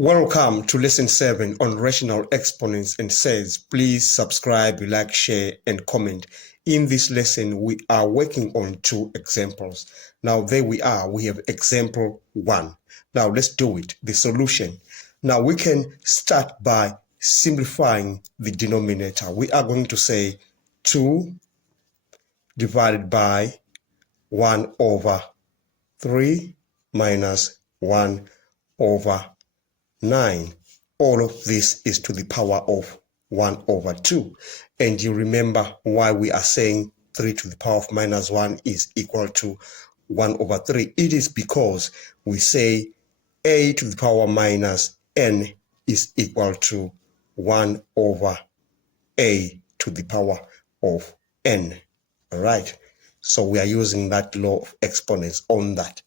Welcome to lesson 7 on rational exponents and surds. Please subscribe, like, share, and comment. In this lesson, we are working on 2 examples. Now, there we are. We have example 1. Now, let's do it. The solution. Now, we can start by simplifying the denominator. We are going to say 2 divided by 1 over 3 minus 1 over 9. All of this is to the power of 1 over 2. And you remember why we are saying 3 to the power of minus 1 is equal to 1 over 3. It is because we say a to the power minus n is equal to 1 over a to the power of n. All right. So we are using that law of exponents on that.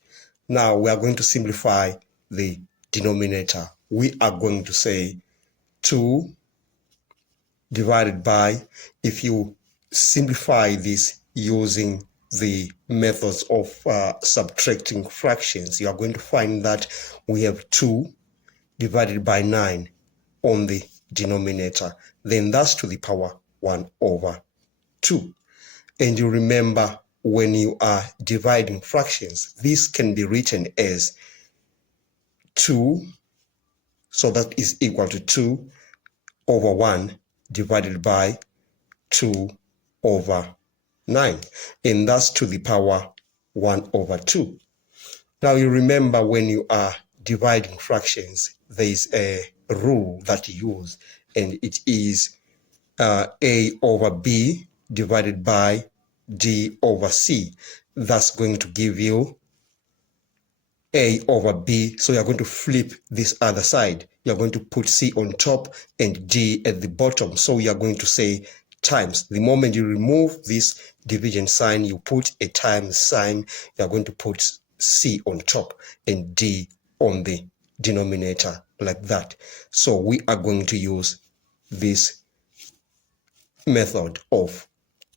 Now we are going to simplify the denominator. We are going to say 2 divided by, if you simplify this using the methods of subtracting fractions, you are going to find that we have 2 divided by 9 on the denominator. Then that's to the power 1 over 2. And you remember, when you are dividing fractions, this can be written as 2, so that is equal to 2 over 1 divided by 2 over 9. And that's to the power 1 over 2. Now you remember, when you are dividing fractions, there is a rule that you use, and it is a over b divided by d over c. That's going to give you a over b. So you're going to flip this other side. You're going to put c on top and d at the bottom. So you're going to say times. The moment you remove this division sign, you put a times sign, you're going to put c on top and d on the denominator, like that. So we are going to use this method of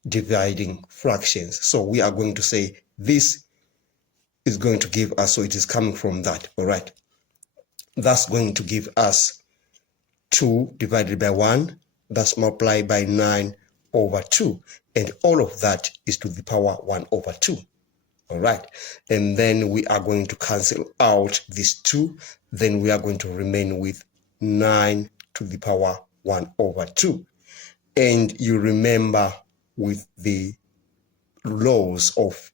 dividing fractions. So we are going to say this is going to give us, so it is coming from that. All right, that's going to give us 2 divided by 1, that's multiplied by 9 over 2, and all of that is to the power 1 over 2. All right, and then we are going to cancel out this 2, then we are going to remain with 9 to the power 1 over 2. And you remember, with the laws of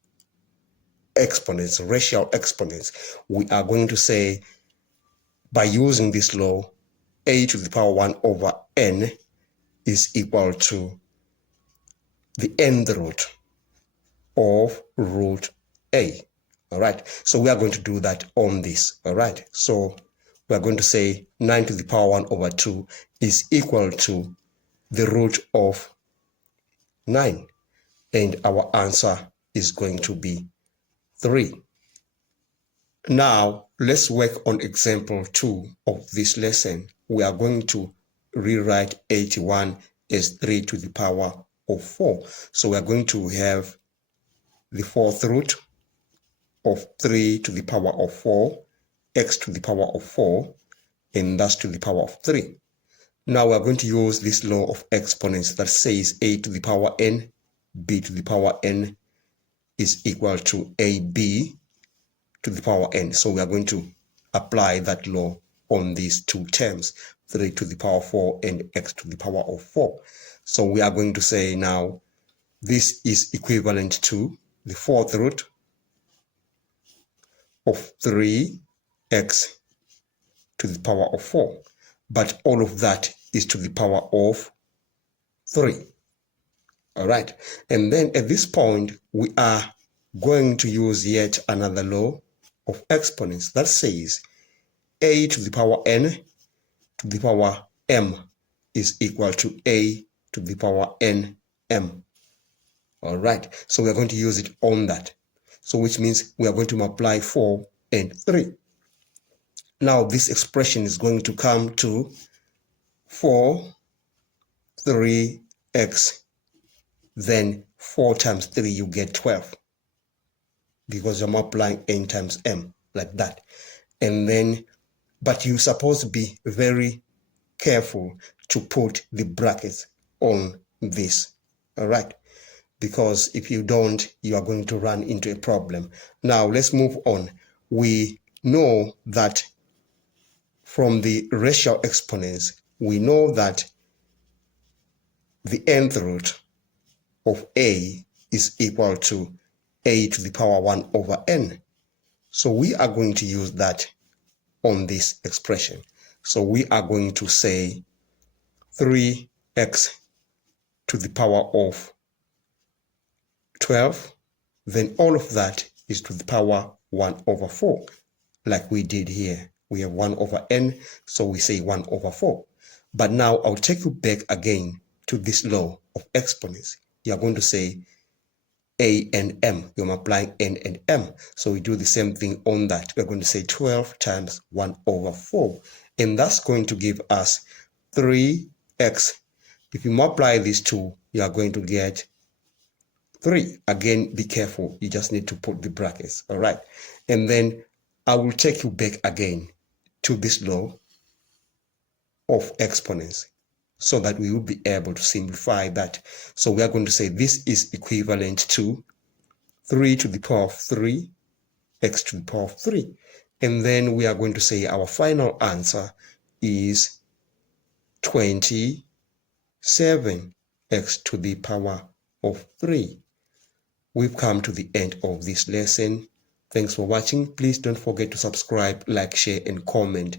exponents, rational exponents, we are going to say, by using this law, a to the power 1 over n is equal to the nth root of root a. All right, so we are going to do that on this. All right, so we are going to say 9 to the power 1 over 2 is equal to the root of 9, and our answer is going to be 3. Now, let's work on example 2 of this lesson. We are going to rewrite 81 as 3 to the power of 4. So we are going to have the 4th root of 3 to the power of 4, x to the power of 4, and that's to the power of 3. Now we are going to use this law of exponents that says a to the power n, b to the power n is equal to ab to the power n. So we are going to apply that law on these 2 terms, 3 to the power 4 and x to the power of 4. So we are going to say now this is equivalent to the 4th root of 3x to the power of 4. But all of that is to the power of 3. All right. And then at this point, we are going to use yet another law of exponents that says a to the power n to the power m is equal to a to the power n m. All right. So we are going to use it on that. So which means we are going to multiply 4 and 3. Now this expression is going to come to 4, 3x, then 4 times 3, you get 12. Because you're multiplying n times m, like that. And then but you're supposed to be very careful to put the brackets on this. All right, because if you don't, you are going to run into a problem. Now let's move on. We know that from the rational exponents, we know that the nth root of a is equal to a to the power 1 over n. So we are going to use that on this expression. So we are going to say 3x to the power of 12, then all of that is to the power 1 over 4, like we did here. We have 1 over n, so we say 1 over 4. But now I'll take you back again to this law of exponents. You are going to say a and m. You're multiplying n and m. So we do the same thing on that. We're going to say 12 times 1 over 4. And that's going to give us 3x. If you multiply these two, you are going to get 3. Again, be careful. You just need to put the brackets. All right. And then I will take you back again to this law of exponents so that we will be able to simplify that. So we are going to say this is equivalent to 3 to the power of 3, x to the power of 3. And then we are going to say our final answer is 27, x to the power of 3. We've come to the end of this lesson. Thanks for watching. Please don't forget to subscribe, like, share, and comment